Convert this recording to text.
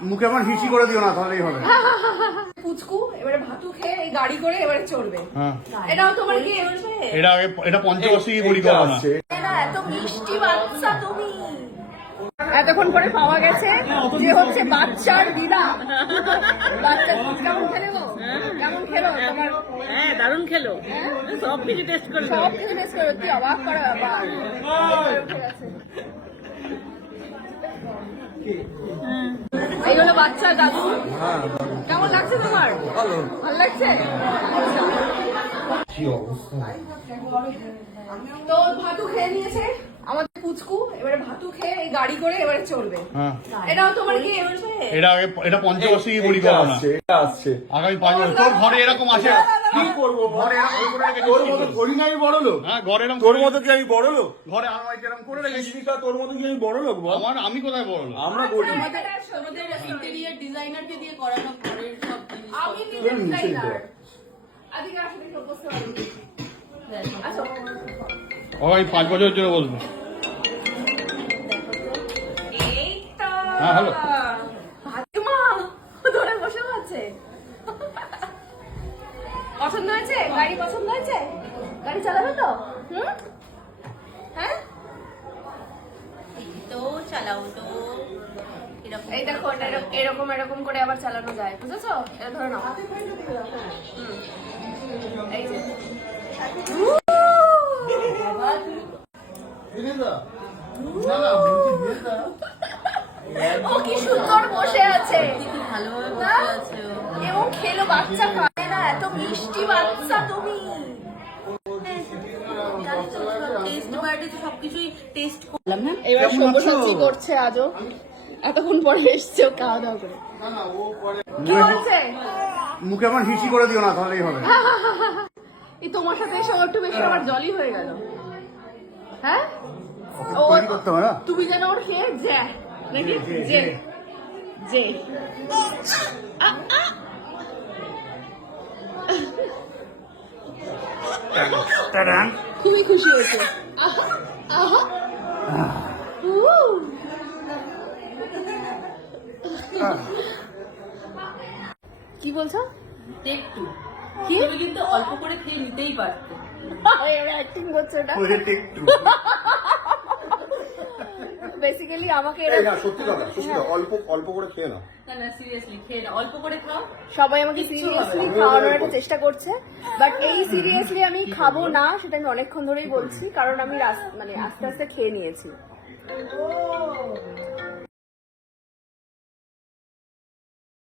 মুখে আমার হিসি করে দিও না তাহলেই হবে। পুচকু এবারে ভাতু খেয়ে এই গাড়ি করে এবারে চলবে হ্যাঁ। এটাও তোমার কি? এটা আগে- এটা পঞ্চবর্ষী পরিকল্পনা না। এত মিষ্টি বাচ্চা তুমি। এতক্ষণ পরে পাওয়া গেছে যে হচ্ছে বাচ্চার দিদা বাচ্চা কেমন খেলে কেমন খেলো তোমার? হ্যাঁ দারুণ খেলো। সব কিছু টেস্ট করল সব কিছু টেস্ট করে কি অবাক করা ব্যাপার। এই হলো বাচ্চা দাদু। কেমন লাগছে তোমার? ভালো। ভালো লাগছে? কি অবস্থা? তো ভাতু খেয়ে নিয়েছে? আমাদের পুচকু এবারে ভাতু খেয়ে এই গাড়ি করে এবারে চলবে। হ্যাঁ। এটাও তোমার কি? এটা আগে- এটা পঞ্চবর্ষী পরিকল্পনা এটা আসছে আগামী পাঁচ বছর। তোর ঘরে এরকম আছে? কি করব? ঘরে এরকম করে তোর মতো করি না আমি বড় লোক। হ্যাঁ ঘরে এরকম তোর করে- মতো কি আমি বড় লোক? ঘরে আলমারিতে এরকম করে রেখেছিস কৃষ্ণিকা তোর মতো কি আমি বড় লোক বল? আমার আমি কোথায় বড় লোক? আমরা গরিব। তোমাদের ইন্টেরিয়ার ডিজাইনারকে দিয়ে করানো ঘরের সব জিনিস আমি ডিজাইনার। আজকে আসলে কেউ বসতে পারবে। আচ্ছা। ও আমি পাঁচ বছরের জন্য বলব হ্যাঁ, হ্যালো। পছন্দ হয়েছে? গাড়ি পছন্দ হয়েছে? গাড়ি চালাবে তো? হুম? হ্যাঁ? তো চালাও তো। এরকম এই দেখো এটা এরকম- এরকম করে আবার চালানো যায় বুঝেছ? এটা ধরে নাও। হুম। এই যে ও কি সুন্দর বসে আছে ভালোভাবে না? বসে আছে ও। বাচ্চা না এত মিষ্টি বাচ্চা তুমি। টেস্ট বার্ডে তো সবকিছুই টেস্ট করলাম না? এবার কেমন আছো? সব্যসাচী করছে আজও। এতক্ষণ পরে এসছে ও খাওয়া দাওয়া করে। কি হচ্ছে? মুখে আমার হিসি করে দিও না তাহলেই হবে। এই তোমার সাথে এসে একটু বেশি আমার জলই হয়ে গেল। হ্যাঁ? ও তৈরি করতে হবে না? তুমি যেন ওর খেয়ে নাকি? যে। খুবই খুশি হয়েছে। আহা, আহা। কি বলছো? টেক টু কিন্তু অল্প করে খেয়ে নিতেই পারতো। এবার অ্যাক্টিং করছে এটা? two। বেসিক্যালি আমাকে এই না সত্যি কথা সত্যি কথা, অল্প অল্প করে খেয়ে না না না সিরিয়াসলি খেয়ে না অল্প করে খাও। সবাই আমাকে সিরিয়াসলি খাওয়ানোর একটা চেষ্টা করছে বাট এই সিরিয়াসলি আমি খাব না সেটা আমি অনেকক্ষণ ধরেই বলছি কারণ আমি মানে আস্তে আস্তে খেয়ে নিয়েছি।